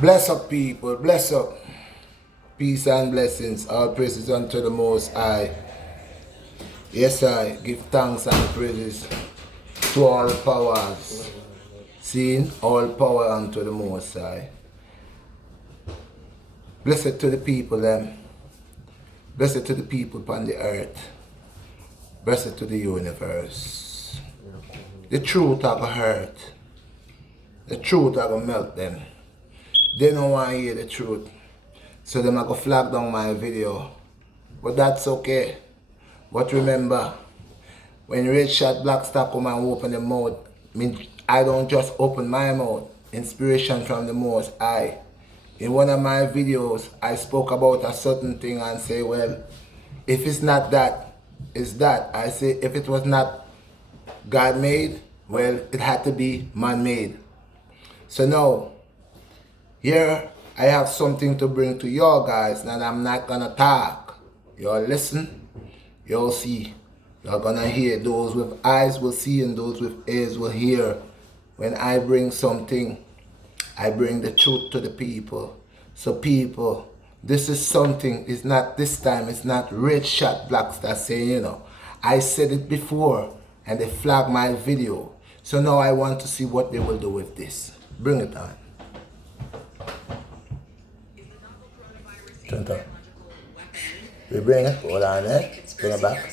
Bless up, people. Bless up. Peace and blessings. All praises unto the Most High. Yes, I give thanks and praises to all powers. Seeing all power unto the Most High. Blessed to the people, them. Blessed to the people upon the earth. Blessed to the universe. The truth are gonna hurt. The truth are gonna melt them. They don't want to hear the truth. So them are gonna flag down my video. But that's okay. But remember, when RedShot BlackStar come and open the mouth, I don't just open my mouth. Inspiration from the Most High. In one of my videos, I spoke about a certain thing and say, well, if it's not that, it's that. I say, if it was not God made, well, it had to be man made. So now, here I have something to bring to y'all guys, and I'm not gonna talk. Y'all listen, y'all see. Y'all gonna hear. Those with eyes will see and those with ears will hear. When I bring something, I bring the truth to the people. So people, this is something, it's not this time, it's not RedShot BlackStar saying, I said it before and they flagged my video. So now I want to see what they will do with this. Bring it on. Turn it on. We bring it, hold on there, bring it back.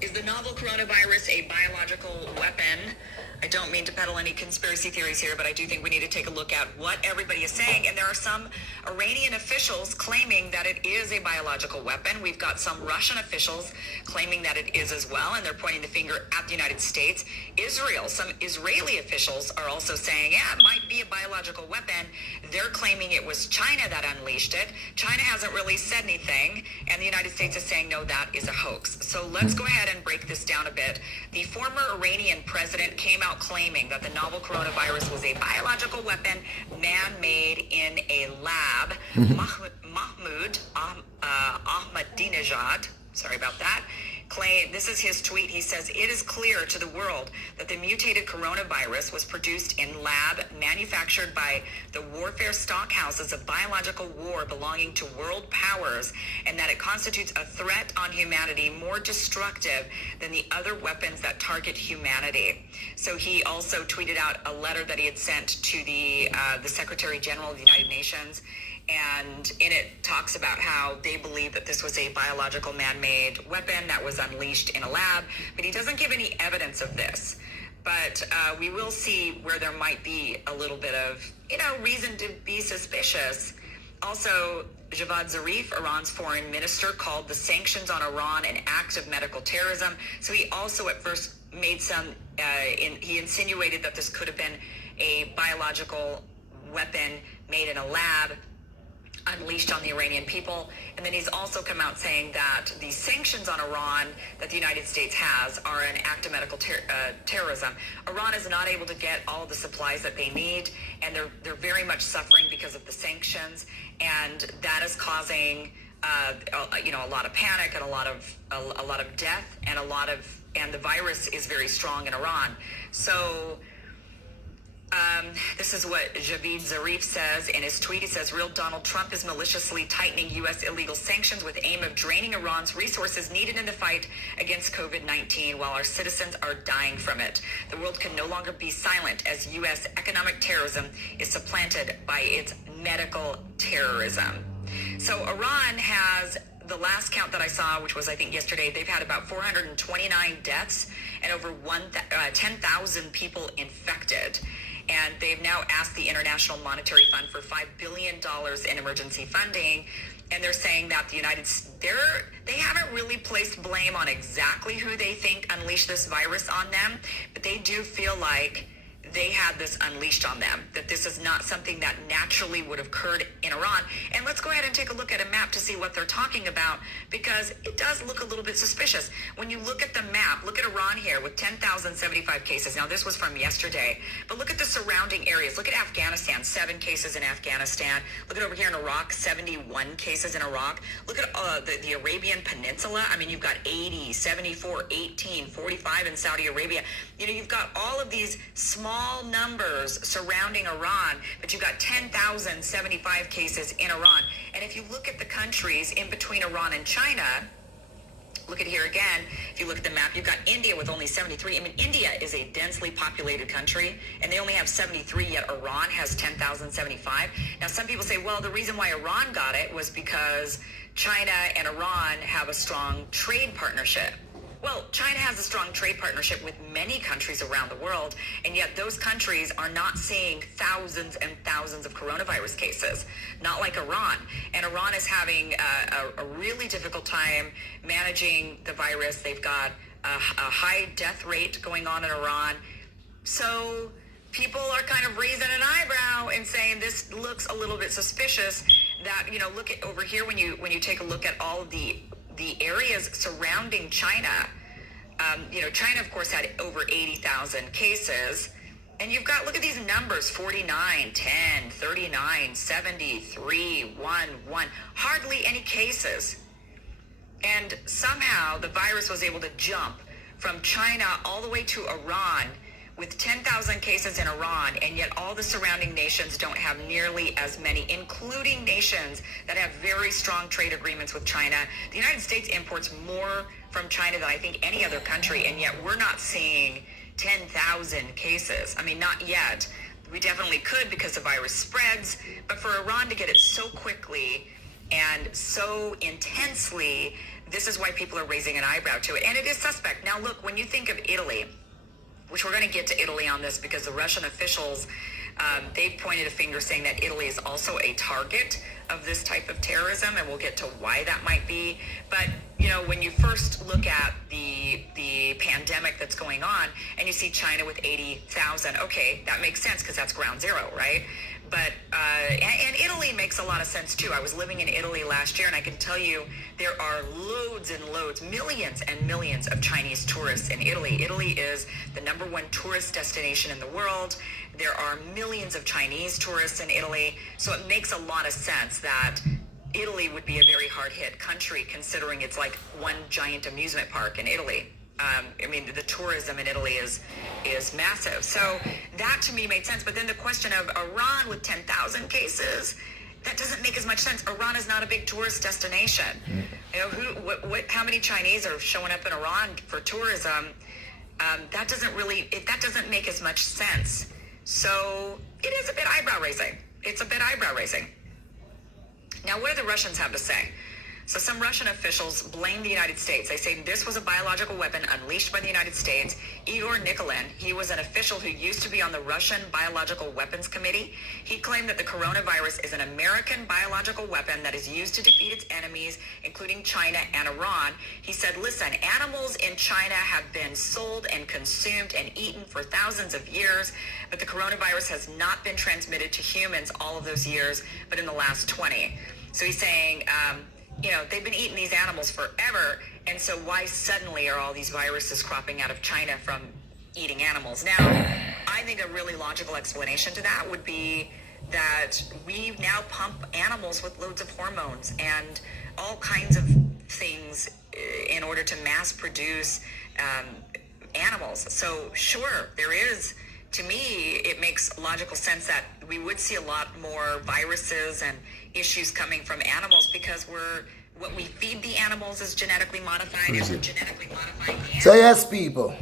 Is the novel coronavirus a biological weapon? I don't mean to peddle any conspiracy theories here, but I do think we need to take a look at what everybody is saying. And there are some Iranian officials claiming that it is a biological weapon. We've got some Russian officials claiming that it is as well, and they're pointing the finger at the United States. Israel, some Israeli officials are also saying, yeah, it might be a biological weapon. They're claiming it was China that unleashed it. China hasn't really said anything, and the United States is saying, no, that is a hoax. So let's go ahead and break this down a bit. The former Iranian president came out claiming that the novel coronavirus was a biological weapon man-made in a lab. Mahmoud Ahmadinejad, sorry about that, claim, this is his tweet, he says, it is clear to the world that the mutated coronavirus was produced in lab, manufactured by the warfare stockhouses of biological war belonging to world powers, and that it constitutes a threat on humanity more destructive than the other weapons that target humanity. So he also tweeted out a letter that he had sent to the Secretary General of the United Nations, and in it talks about how they believe that this was a biological man-made weapon that was unleashed in a lab, but he doesn't give any evidence of this. But we will see where there might be a little bit of, reason to be suspicious. Also, Javad Zarif, Iran's foreign minister, called the sanctions on Iran an act of medical terrorism. So he also at first made he insinuated that this could have been a biological weapon made in a lab, unleashed on the Iranian people. And then he's also come out saying that the sanctions on Iran that the United States has are an act of medical terrorism. Iran is not able to get all the supplies that they need, and they're very much suffering because of the sanctions, and that is causing a lot of panic and a lot of death, and the virus is very strong in Iran. So this is what Javad Zarif says in his tweet. He says, real Donald Trump is maliciously tightening U.S. illegal sanctions with aim of draining Iran's resources needed in the fight against COVID-19 while our citizens are dying from it. The world can no longer be silent as U.S. economic terrorism is supplanted by its medical terrorism. So Iran has, the last count that I saw, which was I think yesterday, they've had about 429 deaths and over 10,000 people infected. And they've now asked the International Monetary Fund for $5 billion in emergency funding. And they're saying that the they haven't really placed blame on exactly who they think unleashed this virus on them, but they do feel like they had this unleashed on them, that this is not something that naturally would have occurred in Iran. And let's go ahead and take a look at a map to see what they're talking about, because it does look a little bit suspicious. When you look at the map, look at Iran here with 10,075 cases. Now, this was from yesterday, but look at the surrounding areas. Look at Afghanistan, 7 cases in Afghanistan. Look at over here in Iraq, 71 cases in Iraq. Look at the Arabian Peninsula. I mean, you've got 80, 74, 18, 45 in Saudi Arabia. You've got all of these small small numbers surrounding Iran, but you've got 10,075 cases in Iran. And if you look at the countries in between Iran and China, look at here again, if you look at the map, you've got India with only 73. I mean, India is a densely populated country, and they only have 73, yet Iran has 10,075. Now, some people say, well, the reason why Iran got it was because China and Iran have a strong trade partnership. Well, China has a strong trade partnership with many countries around the world, and yet those countries are not seeing thousands and thousands of coronavirus cases, not like Iran. And Iran is having a really difficult time managing the virus. They've got a high death rate going on in Iran. So people are kind of raising an eyebrow and saying this looks a little bit suspicious. That, you know, look at over here when you take a look at all of the areas surrounding China. You know, China, of course, had over 80,000 cases. And you've got, look at these numbers, 49, 10, 39, 73, 1. Hardly any cases. And somehow the virus was able to jump from China all the way to Iran with 10,000 cases in Iran, and yet all the surrounding nations don't have nearly as many, including nations that have very strong trade agreements with China. The United States imports more from China than I think any other country, and yet we're not seeing 10,000 cases. I mean, not yet. We definitely could because the virus spreads, but for Iran to get it so quickly and so intensely, this is why people are raising an eyebrow to it. And it is suspect. Now look, when you think of Italy, which we're going to get to Italy on this because the Russian officials, they pointed a finger saying that Italy is also a target of this type of terrorism, and we'll get to why that might be. But, you know, when you first look at the pandemic that's going on and you see China with 80,000, okay, that makes sense because that's ground zero, right? But, and Italy makes a lot of sense too. I was living in Italy last year, and I can tell you there are loads and loads, millions and millions of Chinese tourists in Italy. Italy is the #1 tourist destination in the world. There are millions of Chinese tourists in Italy. So it makes a lot of sense that Italy would be a very hard-hit country, considering it's like one giant amusement park in Italy. I mean, the tourism in Italy is massive. So that to me made sense. But then the question of Iran with 10,000 cases, that doesn't make as much sense. Iran is not a big tourist destination. You know, how many Chinese are showing up in Iran for tourism? That doesn't make as much sense. So it is a bit eyebrow raising. It's a bit eyebrow raising. Now, what do the Russians have to say? So some Russian officials blame the United States. They say this was a biological weapon unleashed by the United States. Igor Nikolin, he was an official who used to be on the Russian Biological Weapons Committee. He claimed that the coronavirus is an American biological weapon that is used to defeat its enemies, including China and Iran. He said, listen, animals in China have been sold and consumed and eaten for thousands of years, but the coronavirus has not been transmitted to humans all of those years, but in the last 20. So he's saying, you know, they've been eating these animals forever, and so why suddenly are all these viruses cropping out of China from eating animals? Now, I think a really logical explanation to that would be that we now pump animals with loads of hormones and all kinds of things in order to mass produce animals. So sure, there is, to me, it makes logical sense that we would see a lot more viruses and issues coming from animals because what we feed the animals is genetically modified, and we're genetically modifying the animals. So yes, people.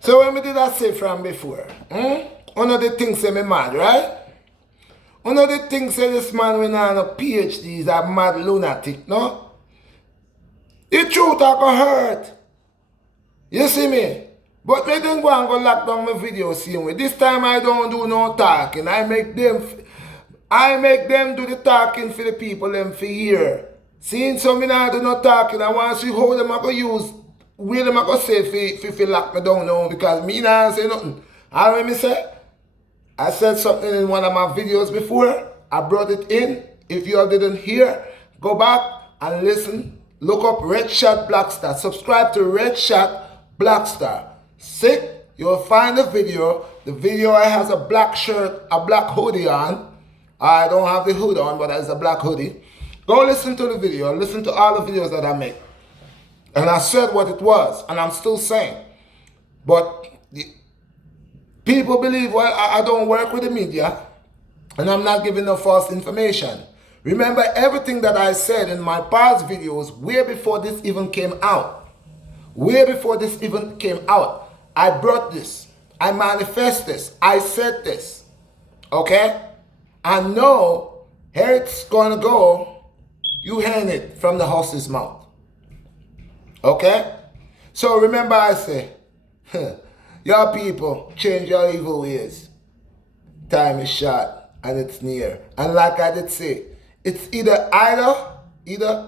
So when we did I say from before, one of the things say me mad, right? One of the things say this man when on a PhD is a mad lunatic, no? The truth are gonna hurt. You see me? But me then go and go lock down my video same way. This time I don't do no talking. I make them do the talking for the people them for hear. Seeing some me not do no talking, I want to see how them I go use, where them I go say for lock me down now, because me not say nothing. All right, me say? I said something in one of my videos before. I brought it in. If you all didn't hear, go back and listen. Look up RedShot BlackStar. Subscribe to RedShot BlackStar. Sick, you'll find the video. The video I has a black shirt, a black hoodie on. I don't have the hood on, but it's a black hoodie. Go listen to the video. Listen to all the videos that I make. And I said what it was, and I'm still saying. But People believe, well, I don't work with the media and I'm not giving no false information. Remember everything that I said in my past videos way before this even came out. Way before this even came out. I brought this. I manifest this. I said this. Okay? And now, here it's gonna go. You hearing it from the horse's mouth. Okay? So remember I say, your people, change your evil ways. Time is short and it's near. And like I did say, it's either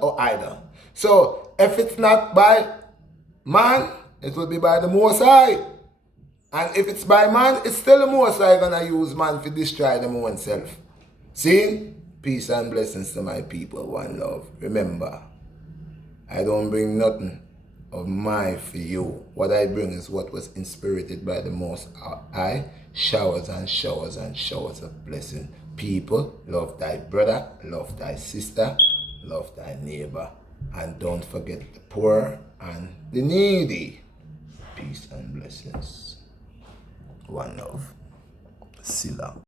or either. So if it's not by man, it will be by the Most High. And if it's by man, it's still the Most High gonna use man to destroy them own self. See? Peace and blessings to my people. One love. Remember, I don't bring nothing of mine for you. What I bring is what was inspirited by the Most High. Showers and showers and showers of blessing. People, love thy brother, love thy sister, love thy neighbor. And don't forget the poor and the needy. Peace and blessings. One love. Sila.